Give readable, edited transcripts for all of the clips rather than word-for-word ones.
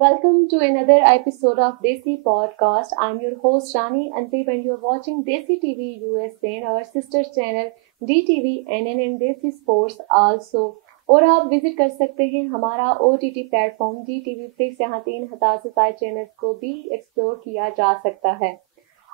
Welcome to another episode of Desi Podcast. I'm your host Rani Anpib and you're watching Desi TV USA and our sister channel DTV NN and Desi Sports also. और आप visit कर सकते हैं हमारा OTT platform DTV Flix, यहाँ 3000 से ज्यादा channels को भी एक्सप्लोर किया जा सकता है।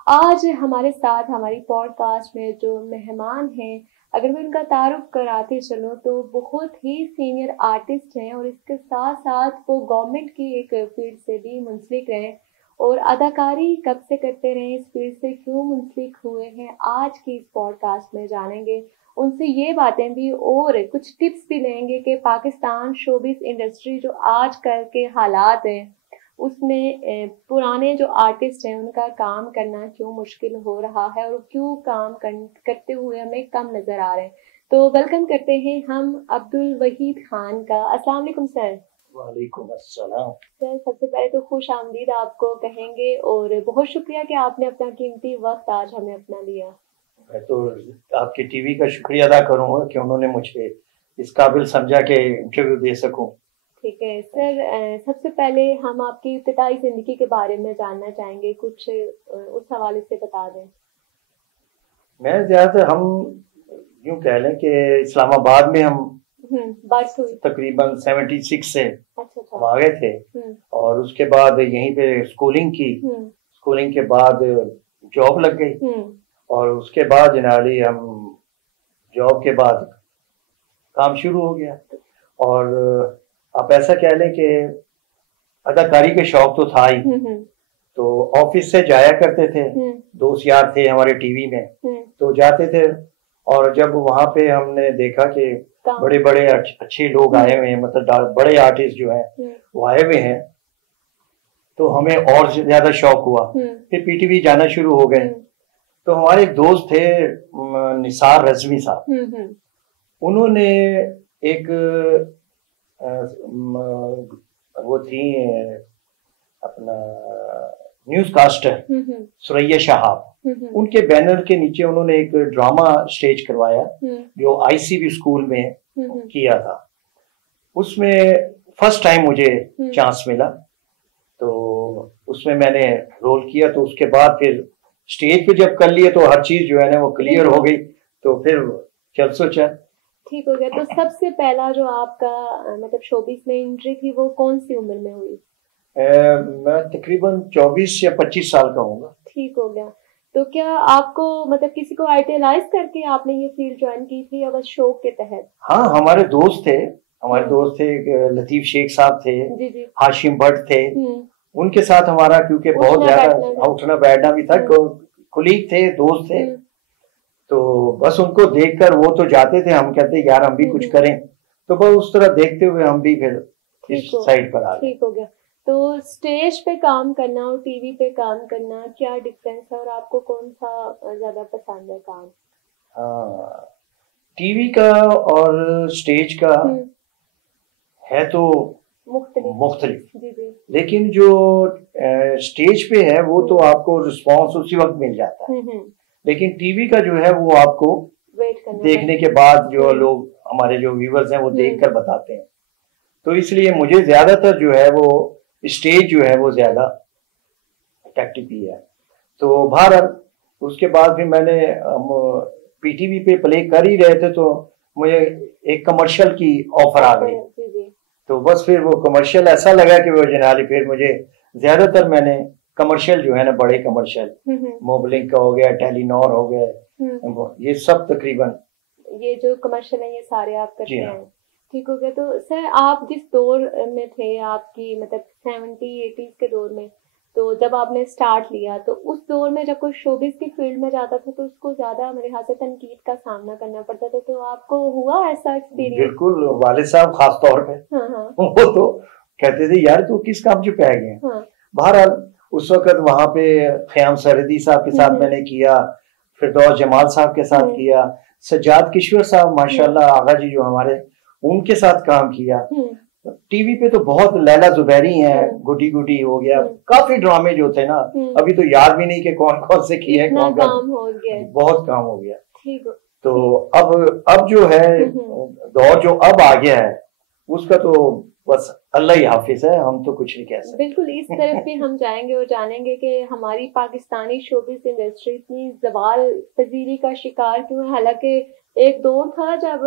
आज हमारे साथ हमारी पॉडकास्ट में जो मेहमान हैं, अगर मैं उनका तारुफ कराते चलूँ तो बहुत ही सीनियर आर्टिस्ट हैं और इसके साथ साथ वो गवर्नमेंट की एक फील्ड से भी मुंसलिक रहे और अदाकारी कब से करते रहे, इस फील्ड से क्यों मुंसलिक हुए हैं, आज की इस पॉडकास्ट में जानेंगे। उनसे ये बातें भी और कुछ टिप्स भी लेंगे कि पाकिस्तान शोबिस इंडस्ट्री जो आजकल के हालात हैं उसमें पुराने जो आर्टिस्ट हैं उनका काम करना क्यों मुश्किल हो रहा है और क्यों काम करते हुए हमें कम नजर आ रहे हैं। तो वेलकम करते हैं हम अब्दुल वहीद खान का। अस्सलाम वालेकुम सर। वालेकुम अस्सलाम। सर सबसे पहले तो खुश आमदीद आपको कहेंगे और बहुत शुक्रिया कि आपने अपना कीमती वक्त आज हमें अपना दिया। मैं तो आपकी टीवी का शुक्रिया अदा करूंगा कि उन्होंने मुझे इस काबिल समझा कि इंटरव्यू दे सकूं। ठीक है सर, सबसे पहले हम आपकी इब्तिदाई जिंदगी के बारे में जानना चाहेंगे, कुछ उस हवाले से बता दें। मैं ज्यादातर हम यूं कह लें कि इस्लामाबाद में हम बर्थ हुई तकरीबन 76 से अच्छा हम आ गए थे और उसके बाद यहीं पे स्कूलिंग की। स्कूलिंग के बाद जॉब लग गई और उसके बाद जनरली हम जॉब के बाद काम शुरू हो गया। और आप ऐसा कह लें कि अदाकारी के शौक तो था ही, तो ऑफिस से जाया करते थे, दोस्त यार थे हमारे टीवी में, तो जाते थे। और जब वहां पे हमने देखा कि बड़े बड़े अच्छे लोग आए हुए हैं, मतलब बड़े आर्टिस्ट जो हैं वो आए हुए हैं, तो हमें और ज्यादा शौक हुआ। फिर पीटीवी जाना शुरू हो गए। तो हमारे एक दोस्त थे निसार रजवी साहब, उन्होंने एक वो थी अपना न्यूज कास्टर सुरैया शहाब, उनके बैनर के नीचे उन्होंने एक ड्रामा स्टेज करवाया जो आईसीबी स्कूल में किया था। उसमें फर्स्ट टाइम मुझे चांस मिला, तो उसमें मैंने रोल किया। तो उसके बाद फिर स्टेज पे जब कर लिए तो हर चीज जो है ना वो क्लियर हो गई, तो फिर चल सोचा ठीक हो गया। तो सबसे पहला जो आपका मतलब शोबिस में एंट्री थी वो कौन सी उम्र में हुई? मैं तकरीबन 24 या 25 साल का हूँगा। ठीक हो गया। तो क्या आपको मतलब किसी को आइडियलाइज करके आपने ये फील्ड ज्वाइन की थी या बस शौक के तहत? हाँ, हमारे दोस्त थे, लतीफ शेख साहब थे, हाशिम भट्ट थे, उनके साथ हमारा क्योंकि बहुत ज्यादा उठना बैठना भी था, कुलीग थे, दोस्त थे, तो बस उनको देखकर वो तो जाते थे, हम कहते यार हम भी कुछ करें, तो बस उस तरह देखते हुए हम भी फिर इस साइड पर आ गए। ठीक हो गया। तो स्टेज पे काम करना और टीवी पे काम करना क्या डिफरेंस है और आपको कौन सा ज्यादा पसंद है काम? टीवी का और स्टेज का है तो मुख्तलिफ, लेकिन जो स्टेज पे है वो तो आपको रिस्पॉन्स उसी वक्त मिल जाता है, लेकिन टीवी का जो है वो आपको देखने के बाद जो लोग हमारे जो व्यूअर्स हैं वो देखकर बताते हैं। तो इसलिए मुझे ज्यादातर जो है वो स्टेज जो है वो ज्यादा अट्रैक्टिव ही है। तो बहरहाल उसके बाद फिर मैंने पीटीवी पे प्ले कर ही रहे थे, तो मुझे एक कमर्शियल की ऑफर आ गई, तो बस फिर वो कमर्शियल ऐसा लगा कि वो जनरली फिर मुझे ज्यादातर मैंने कमर्शियल जो है ना, बड़े कमर्शियल मोबलिंक का हो गया, टेलीनॉर हो गया, ये सब तकरीबन ये जो कमर्शियल है ये सारे आप करते हैं। ठीक हो गया। तो सर आप जिस दौर में थे, आपकी मतलब 70-80s के दौर में, तो जब आपने स्टार्ट लिया तो उस दौर में जब कोई शोबिस की फील्ड में जाता था तो उसको ज्यादा मेरे ख्याल से तनकीद का सामना करना पड़ता था, तो आपको हुआ ऐसा एक्सपीरियंस? बिल्कुल, वाले साहब खास तौर पे वो तो कहते थे यार तू किस काम से पे गए। बहरहाल उस वक्त वहां पे ख्याम सरहदी साहब के साथ मैंने किया, फिरदौस जमाल साहब के साथ किया, सज्जाद किश्वर साहब माशाल्लाह आगा जी जो हमारे, उनके साथ काम किया। टीवी पे तो बहुत लैला जुबैरी हैं, गुडी गुडी हो गया, काफी ड्रामे जो थे ना, अभी तो याद भी नहीं कि कौन कौन से किए, कौन कौन, बहुत काम हो गया। तो अब जो है दौर जो अब आ गया है उसका तो बस अल्लाह ही हाफिज है, हम तो कुछ नहीं कह सकते। बिल्कुल, इस तरफ भी हम जाएंगे और जानेंगे कि हमारी पाकिस्तानी शोबिस इंडस्ट्री इतनी जवाल पजीरी का शिकार क्यों है, हालांकि एक दौर था जब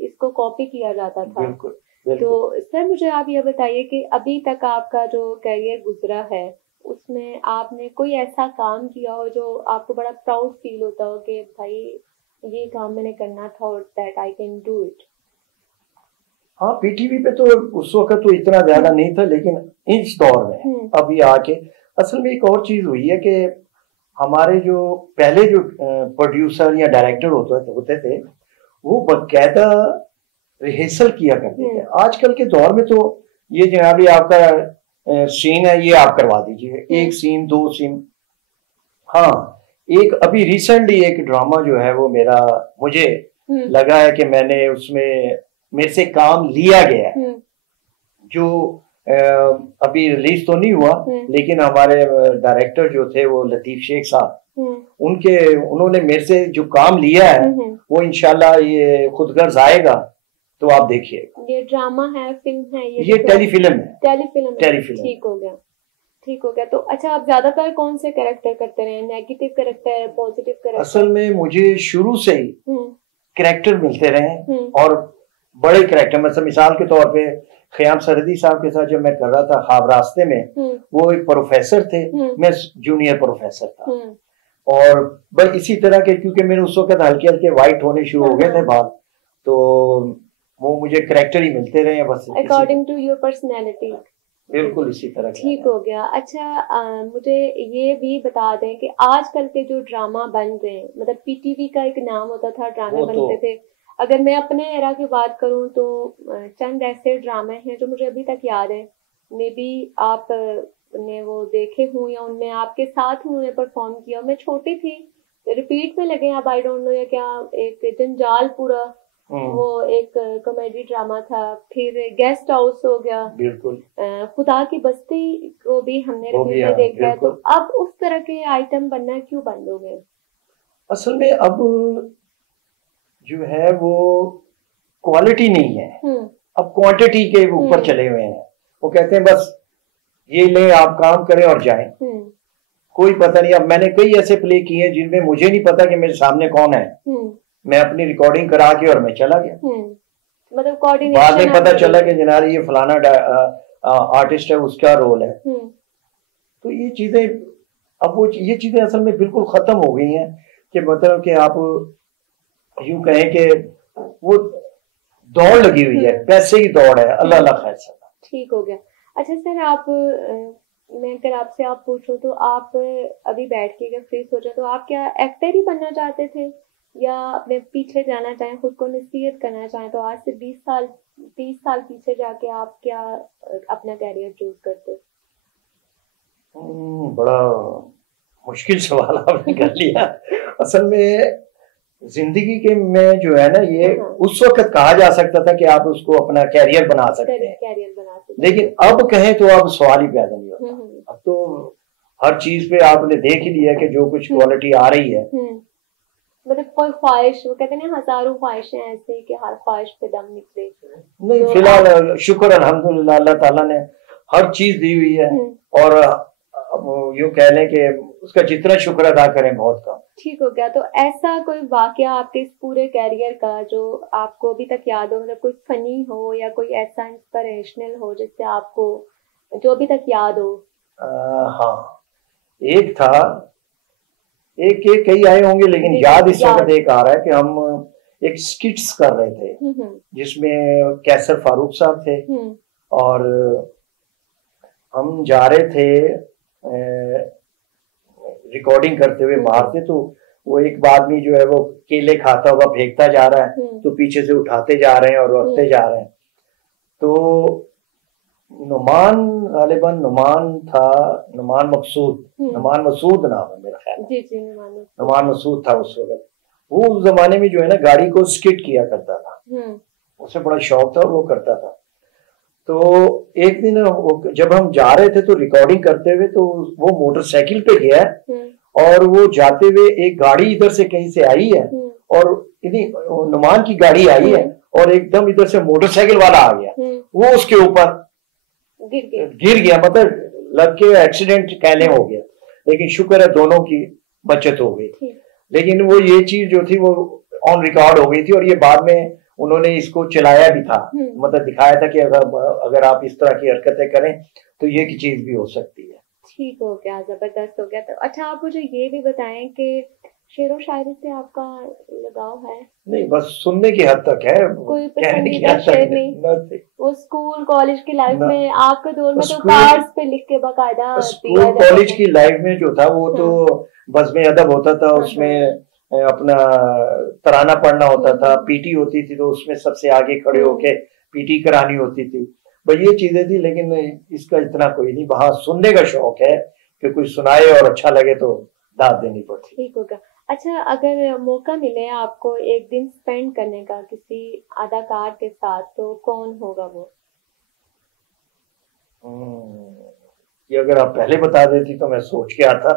इसको कॉपी किया जाता था। बिल्कुल। तो सर मुझे आप ये बताइए कि अभी तक आपका जो कैरियर गुजरा है उसमें आपने कोई ऐसा काम किया हो जो आपको बड़ा प्राउड फील होता हो कि भाई ये काम मैंने करना था और that I can do it. हाँ, पीटीवी पे तो उस वक्त तो इतना ज्यादा नहीं था, लेकिन इस दौर में अभी आके असल में एक और चीज हुई है कि हमारे जो पहले जो प्रोड्यूसर या डायरेक्टर होते थे वो बाकायदा रिहर्सल किया करते थे। आजकल के दौर में तो ये जनाब ये आपका सीन है, ये आप करवा दीजिए, एक सीन, दो सीन। हाँ, एक अभी रिसेंटली एक ड्रामा जो है वो मेरा, मुझे लगा है कि मैंने उसमें मेरे से काम लिया गया है, जो अभी रिलीज तो नहीं हुआ, लेकिन हमारे डायरेक्टर जो थे वो लतीफ शेख साहब, उन्होंने मेरे से जो काम लिया है वो इंशाल्लाह ये खुदगर्ज आएगा, तो आप देखिए। ये ड्रामा है, फिल्म है, ये टेलीफिल्म है। टेलीफिल्म। ठीक हो गया। तो अच्छा, आप ज्यादातर कौन से कैरेक्टर करते रहे, नेगेटिव कैरेक्टर, पॉजिटिव कैरेक्टर? असल में मुझे शुरू से ही कैरेक्टर मिलते रहे और बड़े कैरेक्टर, मतलब मिसाल के तौर पे ख्याम सरहदी साहब के साथ जब मैं कर रहा था ख्वाब रास्ते में, वो एक प्रोफेसर थे, मैं जूनियर प्रोफेसर था, और बस इसी तरह के, क्योंकि मेरे उस वक्त हल्के हल्के वाइट होने शुरू हो गए थे बाल, तो वो मुझे कैरेक्टर ही मिलते रहे हैं बस अकॉर्डिंग टू योर पर्सनैलिटी। बिल्कुल इसी तरह। ठीक हो गया। अच्छा, मुझे ये भी बता दें कि आजकल के जो ड्रामा बन रहे हैं, मतलब पीटीवी का एक नाम होता था, ड्रामे बनते थे। अगर मैं अपने एरा की बात करूं तो चंद ऐसे ड्रामे हैं जो मुझे अभी तक याद है, मे बी आप ने वो देखे हों या उनमें आपके साथ उन्होंने परफॉर्म किया। मैं छोटी थी, रिपीट में लगे, अब आई डोंट नो या क्या, एक जंजाल पूरा, वो एक कॉमेडी ड्रामा था, फिर गेस्ट हाउस हो गया, बिल्कुल, खुदा की बस्ती को भी हमने रिपीट में देखा है। तो अब उस तरह के आइटम बनना क्यों बंद हो गए? असल में अब जो है वो क्वालिटी नहीं है, अब क्वांटिटी के ऊपर चले हुए हैं। वो कहते हैं बस ये ले, आप काम करें और जाएं, कोई पता नहीं। अब मैंने कई ऐसे प्ले किए हैं जिनमें मुझे नहीं पता कि मेरे सामने कौन है, मैं अपनी रिकॉर्डिंग करा के और मैं चला गया, मतलब कोऑर्डिनेशन बाद में पता चला कि जनाब ये फलाना आर्टिस्ट है, उसका रोल है। तो ये चीजें अब वो ये चीजें असल में बिल्कुल खत्म हो गई हैं, कि मतलब कि आप यूं कहें कि वो दौड़ लगी हुई है, पैसे की दौड़ है। अल्लाह अल्लाह खैर से। ठीक हो गया। अच्छा सर, आप मैं अगर आपसे आप पूछूं तो आप अभी बैठ के अगर फ्री सोचा तो आप क्या एक्टर ही बनना चाहते थे, या अपने पीछे जाना चाहें, खुद को नसीहत करना चाहें, तो आज से 20 साल 30 साल पीछे जाके आप क्या अपना कैरियर चूज करते? बड़ा मुश्किल सवाल आपने कर लिया। असल में जिंदगी के में जो है ना, ये उस वक्त कहा जा सकता था कि आप उसको अपना कैरियर बना सकते हैं, लेकिन अब कहें तो अब सवाल ही पैदा नहीं होता। अब तो हर चीज पे आपने देख ही लिया कि जो कुछ क्वालिटी आ रही है, मतलब कोई ख्वाहिश, वो कहते हैं हजारों ख्वाहिशें ऐसे कि हर ख्वाहिश पे दम निकले नहीं। तो फिलहाल शुक्र अल्हम्दुलिल्लाह, अल्लाह ताला ने हर चीज दी हुई है, और यूं कह लें कि उसका जितना शुक्र अदा करें बहुत कम। ठीक हो गया। तो ऐसा कोई वाकया आपके इस पूरे कैरियर का जो आपको अभी तक याद हो, मतलब कोई फनी हो या कोई ऐसा इंस्पिरेशनल हो जिससे आपको जो अभी तक याद हो? हाँ, एक था, एक कई आए होंगे, लेकिन याद इस वक्त एक आ रहा है कि हम एक स्किट्स कर रहे थे जिसमें कैसर फारूक साहब थे, और हम जा रहे थे रिकॉर्डिंग करते हुए बाहर से, तो वो एक आदमी जो है वो केले खाता हुआ फेंकता जा रहा है, तो पीछे से उठाते जा रहे हैं और रखते जा रहे हैं। तो नुमान, गालिबन नुमान था, नुमान मसूद नाम है मेरा ख्याल। जी, नुमान मसूद था उस वक्त। वो उस जमाने में जो है ना गाड़ी को स्किट किया करता था, उसे बड़ा शौक था, वो करता था। तो एक दिन जब हम जा रहे थे तो रिकॉर्डिंग करते हुए, तो वो मोटरसाइकिल पे गया, और वो जाते हुए एक गाड़ी इधर से कहीं से आई है, और नुमान की गाड़ी आई है, और एकदम इधर से मोटरसाइकिल वाला आ गया, वो उसके ऊपर गिर गया, मतलब लग के एक्सीडेंट कहने हो गया, लेकिन शुक्र है दोनों की बचत हो गई। लेकिन वो ये चीज जो थी वो ऑन रिकॉर्ड हो गई थी, और ये बाद में उन्होंने इसको चलाया भी था, मतलब दिखाया था कि अगर आप इस तरह की हरकतें करें तो ये की चीज भी हो सकती है। ठीक हो गया, जबरदस्त हो गया। तो अच्छा आप मुझे ये भी बताएं कि शेरो शायरी से आपका लगाव है? नहीं, बस सुनने की हद तक है, कोई पसंदीदा शेर नहीं? वो स्कूल कॉलेज की लाइफ में आपके दौर में तो कार्ड्स पे लिख के बाकायदा स्कूल कॉलेज की लाइफ में जो था वो तो बज़्म अदब होता था, उसमें अपना तराना पढ़ना होता था, पीटी होती थी तो उसमें सबसे आगे खड़े होके पीटी करानी होती थी, बस ये चीजें थी। लेकिन इसका इतना कोई नहीं, वहां सुनने का शौक है कि कोई सुनाए और अच्छा लगे तो दाद देनी पड़ती। ठीक होगा। अच्छा, अगर मौका मिले आपको एक दिन स्पेंड करने का किसी अदाकार के साथ तो कौन होगा वो? ये अगर आप पहले बता देती तो मैं सोच के आता।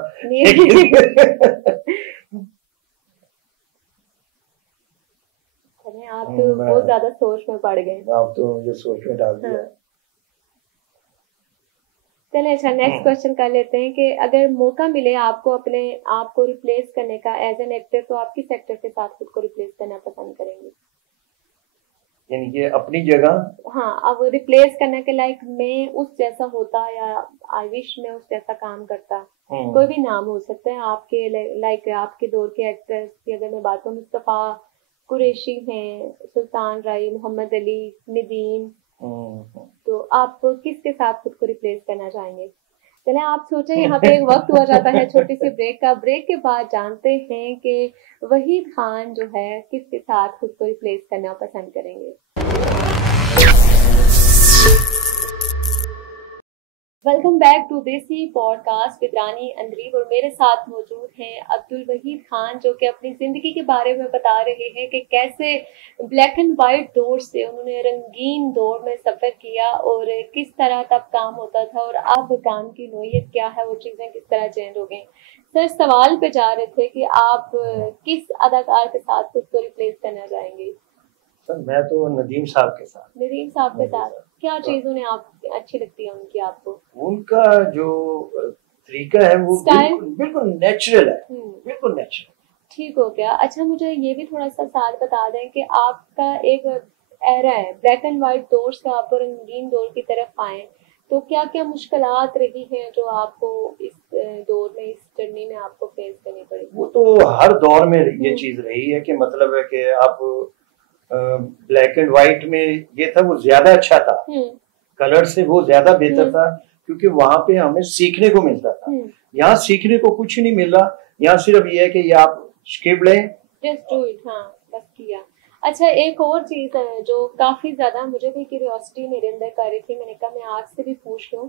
आप तो बहुत ज्यादा सोच में पड़ गए। आप तो मुझे सोच में डाल दिया। चलिए, अच्छा नेक्स्ट क्वेश्चन कर लेते हैं कि अगर मौका मिले आपको अपने आप को रिप्लेस करने का एज एन एक्टर, तो आप किस एक्टर के साथ खुद को रिप्लेस करना पसंद करेंगे? यानी कि अपनी जगह? हाँ, अब रिप्लेस करने के लाइक मैं उस जैसा होता, या आई विश मैं उस जैसा काम करता। कोई भी नाम हो सकता है आपके, लाइक आपके दौर के एक्टर्स की अगर मैं बात करूँ, मुस्तफा कुरैशी हैं, सुल्तान राय, मोहम्मद अली, निदीम, तो आप किसके साथ खुद को रिप्लेस करना चाहेंगे? चले, आप सोचें, यहाँ पे एक वक्त हुआ जाता है छोटी सी ब्रेक का। ब्रेक के बाद जानते हैं कि वहीद खान जो है किसके साथ खुद को रिप्लेस करना पसंद करेंगे। वेलकम बैक टू देसी पॉडकास्ट विद रानी अंद्रीब, और मेरे साथ मौजूद हैं अब्दुल वहीद खान, जो कि अपनी जिंदगी के बारे में बता रहे हैं कि कैसे ब्लैक एंड वाइट दौर से उन्होंने रंगीन दौर में सफर किया और किस तरह तब काम होता था और अब काम की नोयत क्या है, वो चीजें किस तरह चेंज हो गई। सर, सवाल पे जा रहे थे कि आप किस अदाकार के साथ खुद को रिप्लेस करना चाहेंगे? सर मैं तो नदीम साहब के साथ। नदीम साहब के साथ क्या चीज उन्हें आप अच्छी लगती है उनकी आपको? उनका जो तरीका है वो बिल्कुल नेचुरल है, बिल्कुल नेचुरल। ठीक हो गया। अच्छा, मुझे ये भी थोड़ा सा साथ बता दें कि आपका एक एरा है ब्लैक एंड व्हाइट दौर से आप रंगीन दौर की तरफ आए, तो क्या क्या मुश्किलात रही हैं जो आपको इस दौर में, इस जर्नी में आपको फेस करनी पड़ी? वो तो हर दौर में ये चीज रही है कि मतलब है कि आप ब्लैक एंड व्हाइट में ये था वो ज्यादा अच्छा था, कलर से वो ज्यादा बेहतर था, क्योंकि वहां पे हमें सीखने को मिलता था। यहाँ सीखने को कुछ नहीं मिल रहा, यहाँ सिर्फ ये है कि ये आप स्क्रिप्ट लें, जस्ट डू इट, हाँ बस किया। अच्छा, एक और चीज है जो काफी ज्यादा मुझे भी क्यूरियोसिटी मेरे अंदर कर रही थी, मैंने कहा मैं आपसे भी पूछ लूं,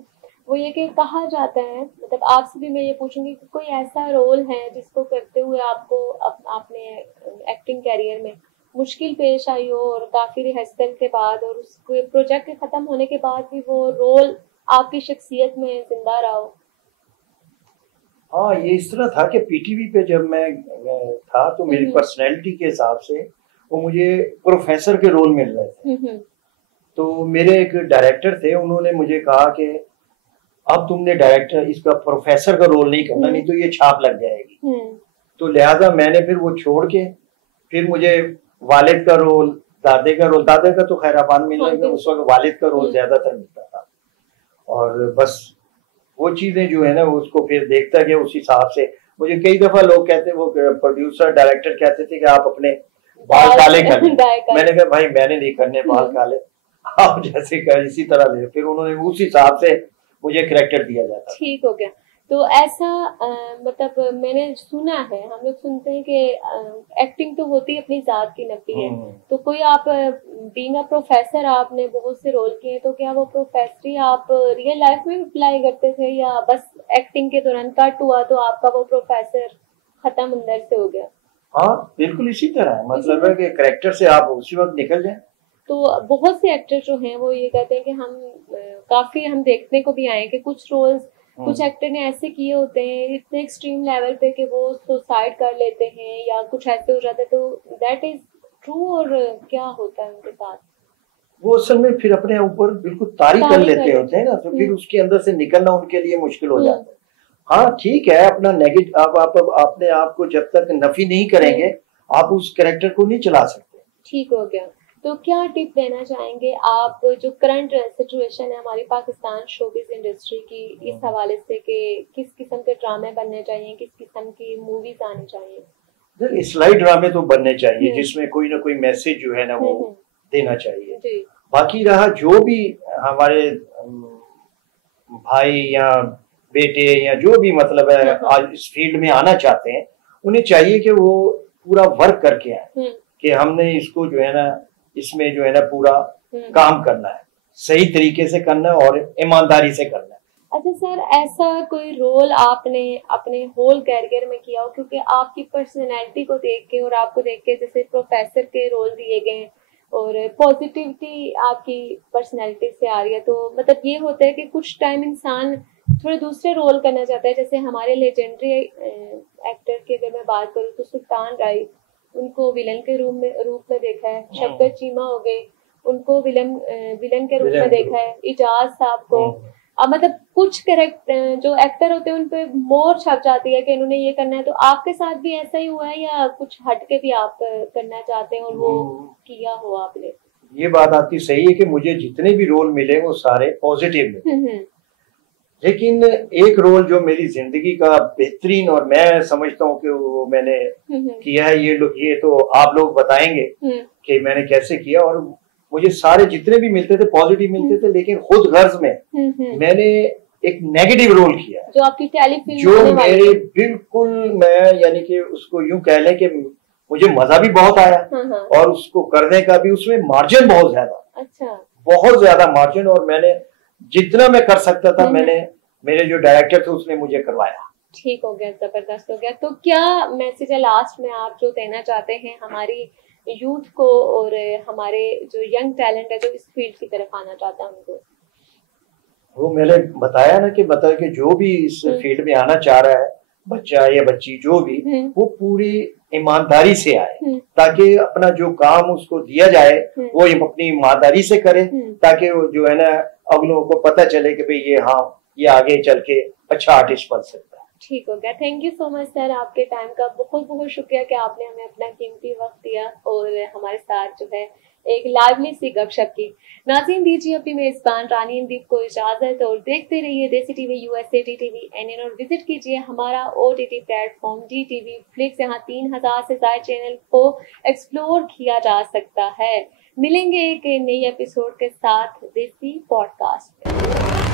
वो ये कि कहा जाता है, मतलब आपसे भी मैं ये पूछूंगी कि कोई ऐसा रोल है जिसको करते हुए आपको अपने एक्टिंग कैरियर में मुश्किल पेश आई हो और काफी रिहर्सल के बाद और उस प्रोजेक्ट खत्म होने के बाद भी वो रोल आपकी शख्सियत में जिंदा रहा हो? हाँ, ये इस तरह था कि पीटीवी पे जब मैं था तो मेरी पर्सनैलिटी के हिसाब से वो मुझे प्रोफेसर के रोल मिल रहे थे। तो मेरे एक डायरेक्टर थे, उन्होंने मुझे कहा कि अब तुमने डायरेक्टर इसका प्रोफेसर का रोल नहीं करना, नहीं तो ये छाप लग जाएगी। तो लिहाजा मैंने फिर वो छोड़ के फिर मुझे वालिद का रोल, दादे का रोल, दादे का तो खैर अमान मिलने में उस वक्त वालिद का रोल ज्यादातर मिलता था, और बस वो चीजें जो है ना उसको फिर देखता गया उस हिसाब से। मुझे कई दफा लोग कहते, वो प्रोड्यूसर डायरेक्टर कहते थे कि आप अपने बाल काले कर लें। मैंने कहा भाई मैंने नहीं करने बाल काले, आप जैसे कर इसी तरह ले। फिर उन्होंने उस हिसाब से मुझे कैरेक्टर दिया जाता। ठीक हो गया। तो ऐसा मतलब मैंने सुना है, हम लोग सुनते हैं कि एक्टिंग तो होती अपनी जात की नफी है, तो कोई आप बीइंग अ प्रोफेसर आपने बहुत से रोल किए, तो क्या वो प्रोफेसरी आप रियल लाइफ में अप्लाई करते थे या बस एक्टिंग के दौरान कट हुआ तो आपका वो प्रोफेसर खत्म अंदर से हो गया? हाँ बिल्कुल इसी तरह है, मतलब है कि कैरेक्टर से आप उसी वक्त निकल जाए। तो बहुत से एक्टर जो हैं वो ये कहते हैं कि हम काफी हम देखने को भी आए कि कुछ रोल्स कुछ एक्टर ने ऐसे किए होते हैं इतने एक्सट्रीम लेवल पे कि वो सुसाइड कर लेते हैं या कुछ ऐसे हो जाता है, तो दैट इज ट्रू और क्या होता है उनके साथ? वो असल में फिर अपने ऊपर बिल्कुल तारी कर लेते होते हैं ना, तो फिर उसके अंदर से निकलना उनके लिए मुश्किल हो जाता है। हाँ ठीक है, अपना नेगेटिव आप अपने आप को जब तक नफी नहीं करेंगे आप उस कैरेक्टर को नहीं चला सकते। ठीक हो गया। तो क्या टिप देना चाहेंगे आप, जो करंट सिचुएशन है हमारी पाकिस्तान शोबिज इंडस्ट्री की, इस हवाले से कि किस किस्म के ड्रामे बनने चाहिए, किस किस्म की मूवीज आनी चाहिए? इस्लाही ड्रामे तो बनने चाहिए जिसमें कोई ना कोई मैसेज जो है ना वो देना चाहिए। बाकी रहा जो भी हमारे भाई या बेटे या जो भी मतलब है आज इस फील्ड में आना चाहते हैं, उन्हें चाहिए कि वो पूरा वर्क करके आए, कि हमने इसको जो है ना इसमें जो है ना पूरा काम करना है, सही तरीके से करना है और ईमानदारी से करना है। अच्छा सर, ऐसा कोई रोल आपने अपने होल कैरियर में किया हो, क्योंकि आपकी पर्सनैलिटी को देख के और आपको देख के जैसे प्रोफेसर के रोल दिए गए और पॉजिटिविटी आपकी पर्सनैलिटी से आ रही है, तो मतलब ये होता है कि कुछ टाइम इंसान थोड़े दूसरे रोल करना चाहता है। जैसे हमारे लेजेंडरी एक्टर की अगर मैं बात करूँ तो सुल्तान राय, उनको विलन के रूप में देखा है। शब्बीर चीमा हो गए, उनको विलन के रूप में देखा है। इजाज साहब को मतलब कुछ कैरेक्टर जो एक्टर होते हैं उन पे मोर छप जाती है कि इन्होंने ये करना है। तो आपके साथ भी ऐसा ही हुआ है या कुछ हटके भी आप करना चाहते हैं और वो किया हो आपने? ये बात आपकी सही है कि मुझे जितने भी रोल मिले वो सारे पॉजिटिव मिले, लेकिन एक रोल जो मेरी जिंदगी का बेहतरीन और मैं समझता हूँ कि वो मैंने किया है, ये तो आप लोग बताएंगे कि मैंने कैसे किया। और मुझे सारे जितने भी मिलते थे पॉजिटिव मिलते थे, लेकिन खुद गर्ज में मैंने एक नेगेटिव रोल किया जो आपकी टेलीफिल्म जो मेरे बिल्कुल, मैं यानी कि उसको यूं कह लें कि मुझे मजा भी बहुत आया और उसको करने का भी उसमें मार्जिन बहुत ज्यादा, अच्छा बहुत ज्यादा मार्जिन, और मैंने जितना मैं कर सकता था मैंने, मेरे जो डायरेक्टर थे उसने मुझे करवाया। ठीक हो गया, जबरदस्त हो गया। तो क्या मैसेज है लास्ट में आप जो देना चाहते हैं हमारी यूथ को और हमारे जो यंग टैलेंट है जो इस फील्ड की तरफ आना चाहता है उनको? वो मैंने बताया ना कि जो भी इस फील्ड में आना चाह रहा है, बच्चा या बच्ची जो भी, वो पूरी ईमानदारी से आए, ताकि अपना जो काम उसको दिया जाए वो अपनी ईमानदारी से करे, ताकि वो जो है ना अगलों को पता चले कि भाई ये आगे चल के अच्छा आर्टिस्ट बन सकता है। ठीक हो गया। Thank you so much sir, आपके टाइम का बहुत बहुत शुक्रिया कि आपने हमें अपना कीमती वक्त दिया और हमारे साथ जो है एक लाइवली सी गपशप की। नाज़रीन, दीजिए अपनी मेजबान रानी इंदीप को इजाजत और देखते रहिए देसी टीवी यूएसए DTV NN और विजिट कीजिए हमारा OTT प्लेटफॉर्म DTV फ्लिक्स। यहाँ 3000 से ज्यादा चैनल को एक्सप्लोर किया जा सकता है। मिलेंगे एक नई एपिसोड के साथ देसी पॉडकास्ट में।